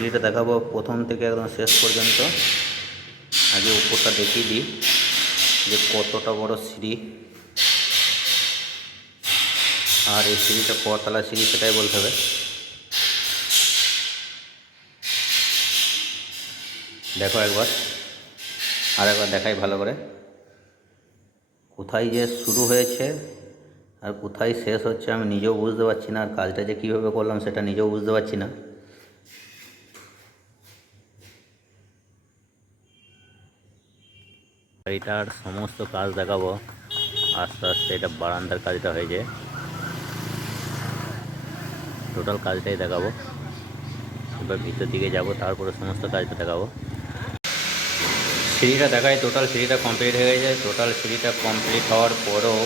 সিঁড়িটা দেখাবো প্রথম থেকে একদম শেষ পর্যন্ত। আগে উপরটা দেখিয়ে দিই যে কতটা বড় সিঁড়ি, আর এই সিঁড়িটা কতলা সিঁড়ি সেটাই বলতে হবে। দেখো একবার, আর একবার দেখাই ভালো করে, কোথায় যে শুরু হয়েছে আর কোথায় শেষ হচ্ছে আমি নিজেও বুঝতে পারছি না, আর কাজটা যে কীভাবে করলাম সেটা নিজেও বুঝতে পারছি না। এইটার সমস্ত কাজ দেখাবো আস্তে আস্তে। এটা বারান্দার কাজটা হয়ে যায়, টোটাল কাজটাই দেখাবো। এবার ভিতর দিকে যাব, তারপরে সমস্ত কাজটা দেখাবো। সিঁড়িটা দেখাই, টোটাল সিঁড়িটা কমপ্লিট হয়ে গেছে। টোটাল সিঁড়িটা কমপ্লিট হওয়ার পরেও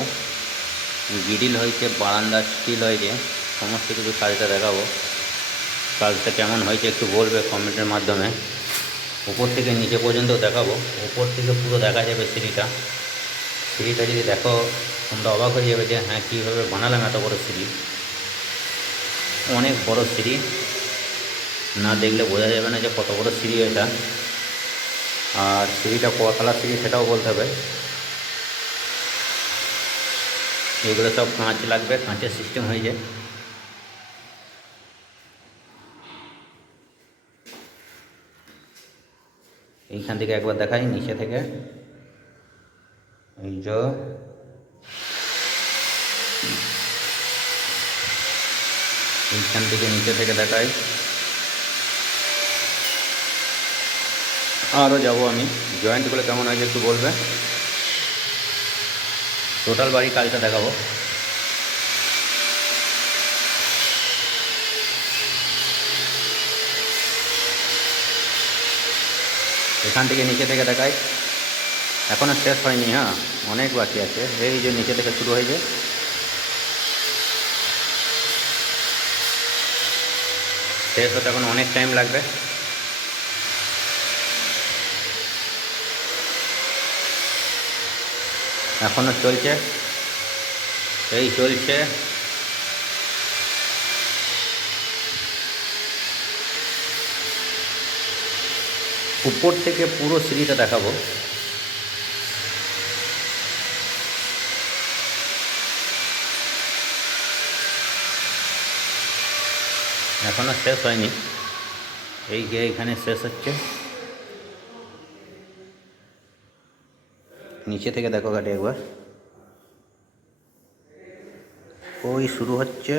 গ্রিল হয়েছে, বারান্দা স্টিল হয়েছে, সমস্ত কিছু কাজটা দেখাবো। কাজটা কেমন হয়েছে একটু বলবে কমেন্টের মাধ্যমে। উপর থেকে নিচে পর্যন্ত দেখাবো, উপর থেকে পুরো দেখা যাবে সিঁড়িটা। সিঁড়িটা যদি দেখো তোমরা অবাক হয়ে যাবে যে হ্যাঁ কীভাবে বানালাম এত বড় সিঁড়ি। অনেক বড় সিঁড়ি, না দেখলে বোঝা যাবে না যে কত বড় সিঁড়ি এটা। আর সিঁড়িটা কতলা সিঁড়ি সেটাও বলতে হবে। এগুলো সব কাঁচ লাগবে, কাঁচের সিস্টেম হয়ে যায়। এইখান থেকে একবার দেখাই নিচে থেকে, এই যে এইখান থেকে নিচে থেকে দেখাই। আরও যাবো আমি, জয়েন্টগুলো কেমন হয়েছে একটু বলবে। টোটাল বাড়ি কাজটা দেখাবো। এখান থেকে নিচে থেকে দেখাই, এখনও শেষ হয়নি, হ্যাঁ অনেক বাকি আছে। এই যে নিচে থেকে শুরু হয়েছে, শেষ হতে এখন অনেক টাইম লাগবে। এখনও চলছে, এই চলছে। উপর থেকে পুরো সিঁড়িটা দেখাবো। এখনও শেষ হয়নি, এই যে এখানে শেষ হচ্ছে। নিচে থেকে দেখো গাড়ি একবার, ওই শুরু হচ্ছে।